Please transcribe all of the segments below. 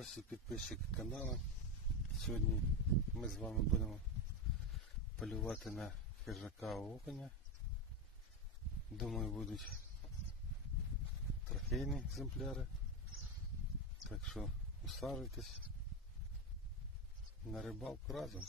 гості, підписчики каналу. Сьогодні ми з вами будемо полювати на хижака окуня. Думаю, будуть трофейні екземпляри. Так що усаджуйтесь на рибалку разом.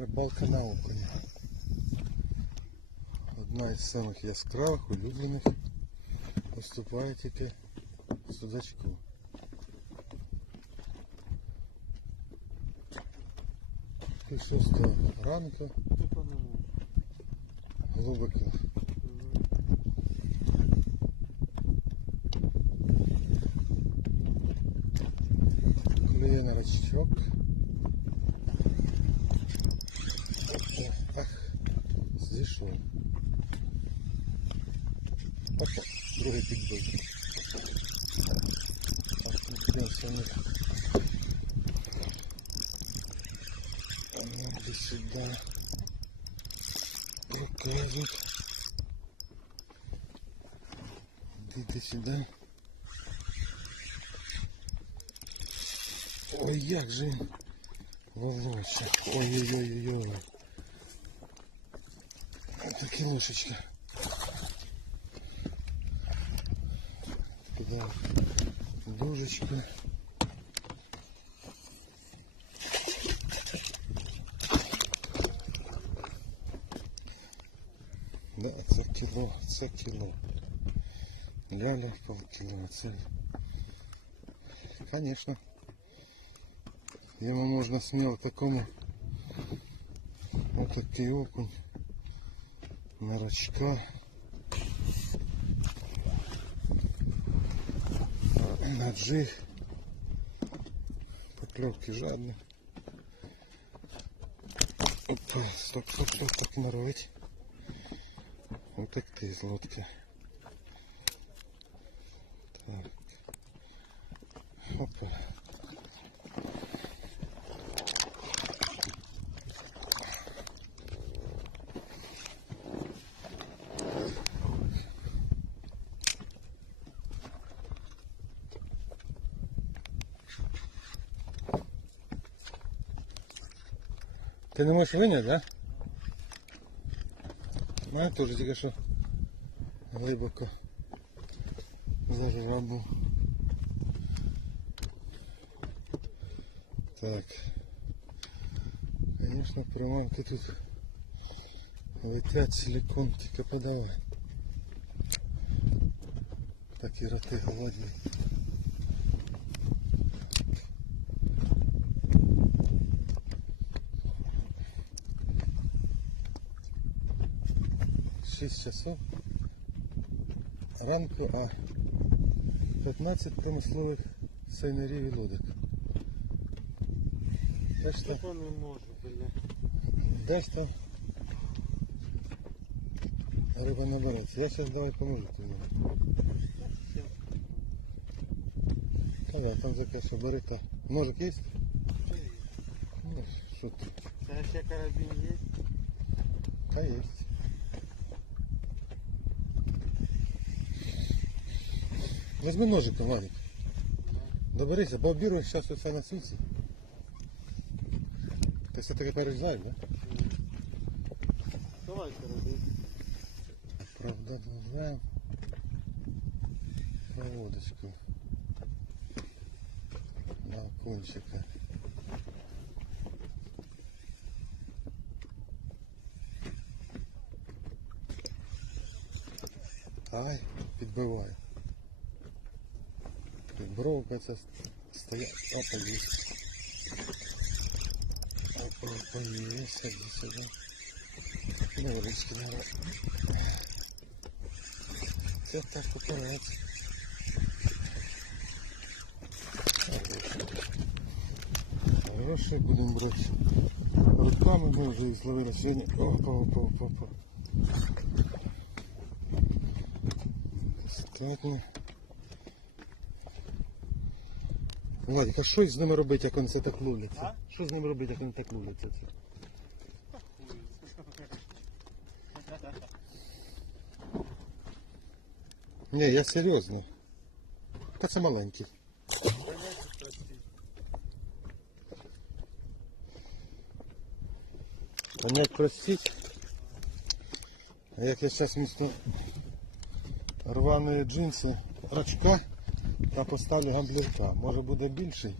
Рибалка на окуня. Одна із самих яскравих, улюблених. Поступає тільки судачку. І шоста ранку глибоко. Клює на рачок. Ах, зійшов. Опа, другий підбив. Ах, піднявся у них. А ну, іди сюди. Покажуть. Іди сюди. Ой, як же він волосся. Ой-ой-ой-ой-ой. Это килошечка. Туда дужечка. Да, це кіло, це кіло. Ляля полкіло, це. Конечно. Йому можна сміло такому. Отакий окунь на рачка. На джиг. Поклевки жадні. Опа, стоп, стоп, стоп, так норовить. Вот так ты из лодки. Так. Опа. Ти не можеш виняти, да? Ну, я теж тільки що глибоко зажрабу. Так. Конечно, приманки тут летять силикон, тільки подавай. Так і роти голодні. 6 часов ранку, а 15 промислових сайнерів і лодок. Десь там, не можу, десь там риба набереться. Я зараз давай поможу тобі. Та я там закажу берета. Ножик є? Ну, що ти? Це ще карабін є? Та є. Возьми ножик, Владик. Доберися, бо біру зараз оце на світі. Ти все-таки переїжджаєш, да? Давай карабін. Правда, знаємо. Проводочку. На кончика. Ай, підбиваю. Підбровка ця стоять. Опа, є. Опа, опа, є. Сиди, сиди. Невеличкий народ. Це так поперець. Гроші будемо брати. Руками ми вже їх зловили сьогодні. Опа, опа, опа, опа. Статно. Владик, а що з ними робити, як вони це так ловляться? А? Що з ними робити, як вони так ловляться? Це? Ні, я серйозно. Та це маленький. Понять простить. А як я зараз вмісто рваної джинси рачка Та поставлю гамблірка. Може буде більший.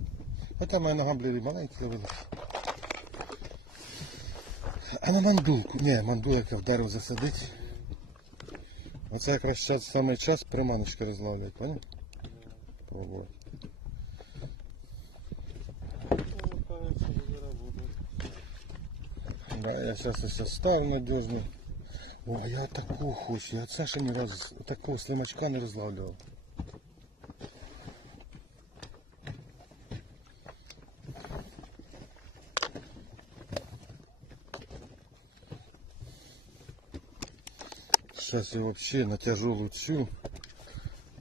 Хоча в мене гамблері маленькі великі. А на мандулку. Ні, мандулка в дерево засадить. Оце якраз зараз саме час приманочки розловлять, понял? Пробувати. Да, я сейчас ось ставлю надежно. О, я таку хочу. Я це ще ні разу такого слимачка не розлавлював. Сейчас я вообще на тяжелую всю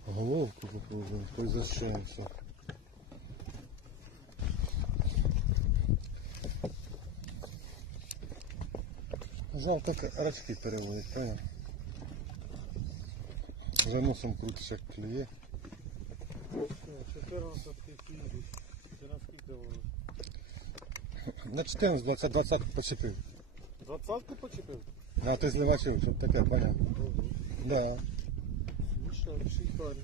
головку попробуем, позащаемся. Жалко так рачки переводит, понял? За носом крутишь, как клее. 14 На 14, 20, 20 почепил. Двадцатку почепил? А ти зливачив, щоб таке, понятно. Да. Ну що, шість парень.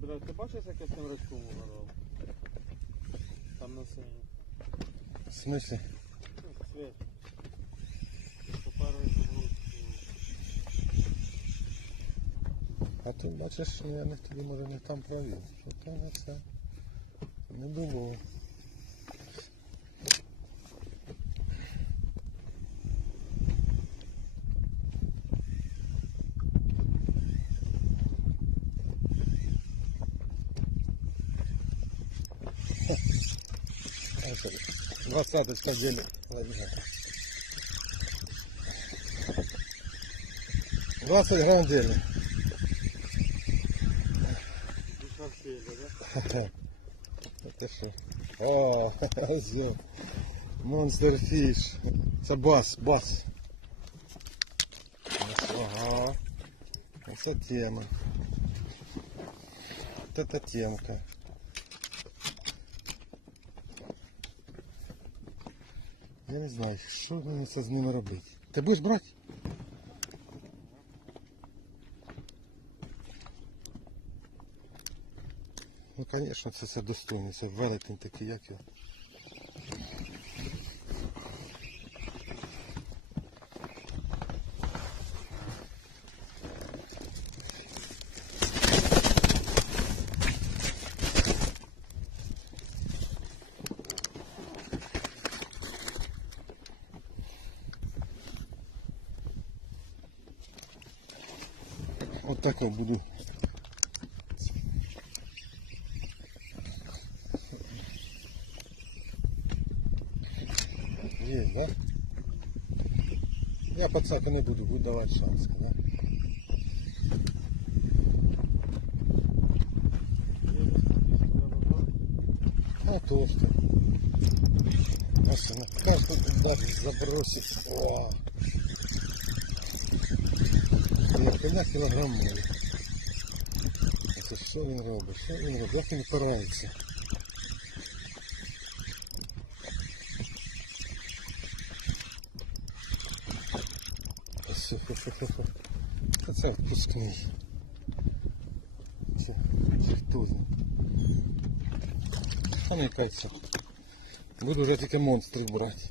Бля, ти бачиш, як я з тим рачком угадав? Там на сині. В смысле? Ну, Світ. Що перший загруз. А ти бачиш, я не тобі може не там провів. Що то не це. Не думав. Двадцаточка в деле. Двадцать грамм в деле. В теле, да? Це що? О, все. Монстер фіш. Це бас, бас. Ага. Це тема. Вот это темка. Я не знаю, що мені це з ними робити. Ти будеш брати? Звісно, це все достойно, це велетень такий, як його. От я буду. Є, да? Я пацака не буду, буду давати шанс. Да? А то что. Ася, на каждую даже забросить. О! Я коня кілограм має. Це що він робить? Що він робить? Як він порається? Хо-хо-хо-хо. Та Це впускний. Це, це хто знає. А не кайся. Буду вже тільки монстрів брати.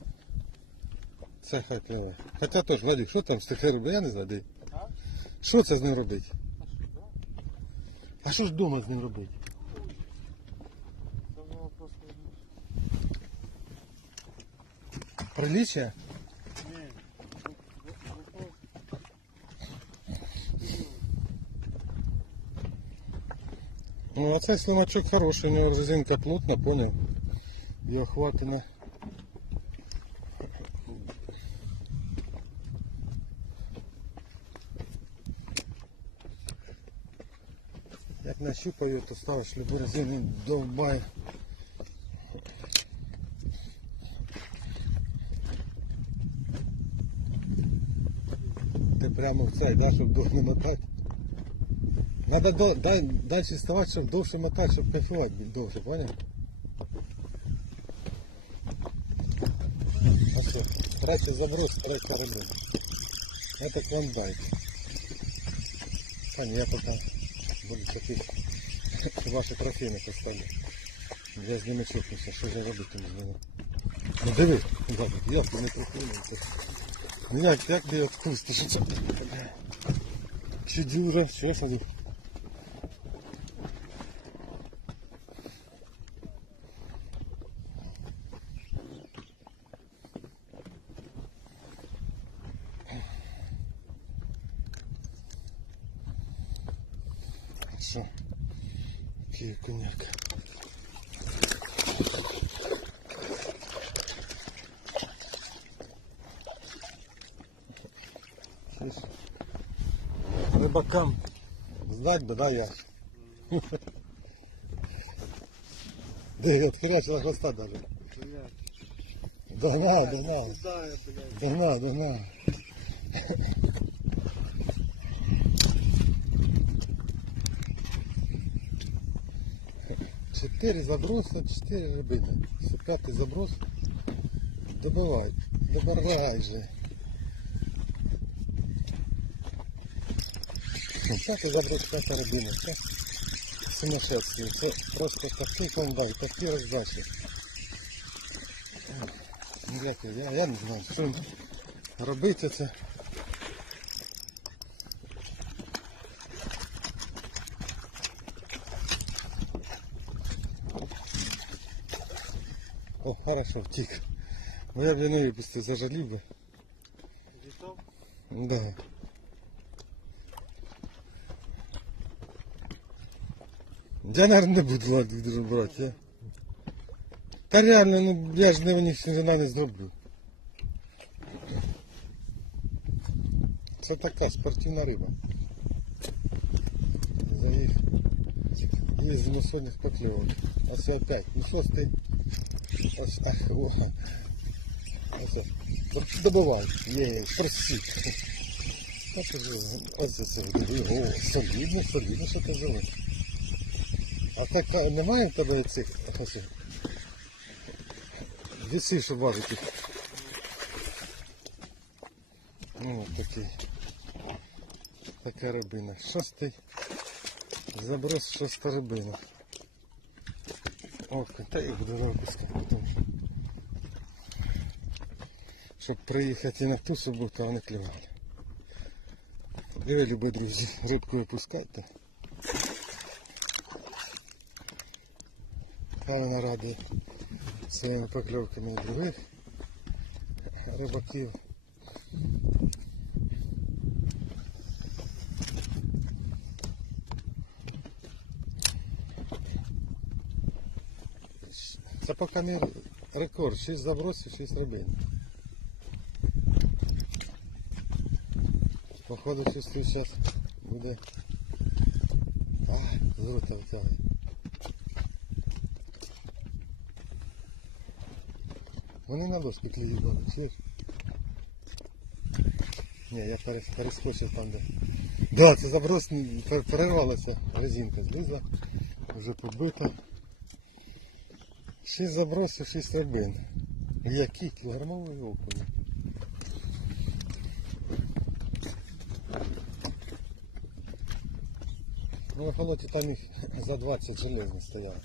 Це хай пливе. Хоча теж, Владик, що там з таке робить? Я не знаю. де. А? Що це з ним робить? А що, да? А що ж вдома з ним робить? Це було просто... Приліччя? Ну, а цей слимачок хороший, у нього резинка плотна, поняв? Його хватить на... Як нащупаю, то ставиш любу резину, довбай. Ти прямо в цей, да, щоб довго мотати. Надо до, дай, далі ставати, щоб довше мотати, щоб кайфувати довше, понял? А все, третій заброс, третя робити. Это клондайк. Пані, я пока буду такі ваші трофейни поставлю. Я з ними чухнуся, що ж я робити не знаю. Ну диви, Ладно, я б не прихильнуся. Ну як, як ти відкусти, що це? Чи дюра, що я саду? Рибакам знать би, да, я. Де відхрячила хвоста даже. Блядь. Догнав, догнав. Куда я, блядь? Догнав, догнав. Чотири заброса, чотири рибини. Це п'ятий заброс. Добивай. Добирай же. Ну, П'ятий заброс, п'ята рибина. Це сумасшедший. Це просто такий комбай, такі роздачі. Ну, як я, я, я не знаю, що робити це. О, хорошо, втік. Бо я б його не випустив, зажалів би. Дійшов? Да. Я, наверное, не буду ладно дуже брати, я. Та реально, ну я ж не них жена не зроблю. Це така спортивна риба. За їх їздимо сьогодні в покльовок. Ось опять. Ну шостий. Ось, ах, о. Ось. От добувай. Є, просить. Ось уже, ось це, о, солідно, солідно, що ти взяли. А так немає в тебе цих ось, віси, щоб важити? Ну, такий. Така рибина. Шостий. Заброс шоста рибина. О, та їх буду випускати потім. Щоб приїхати на ту суботу, а вони клювали. Диви, любі друзі, рибку випускайте. Хай вона радує своїми покльовками і других рибаків. Це поки не рекорд, 6 забросів, 6 рибин. Походу чувствую сейчас буде. А, з рота витягує. Вони на клеють, бабу, чуєш? Ні, я перескочив там, де. Да, це заброс перервалася резинка злізла, вже побита. Шість забросів, шість рибин. Які кілограмовий окунь. Ну, на холоті там їх за 20 железно стояло.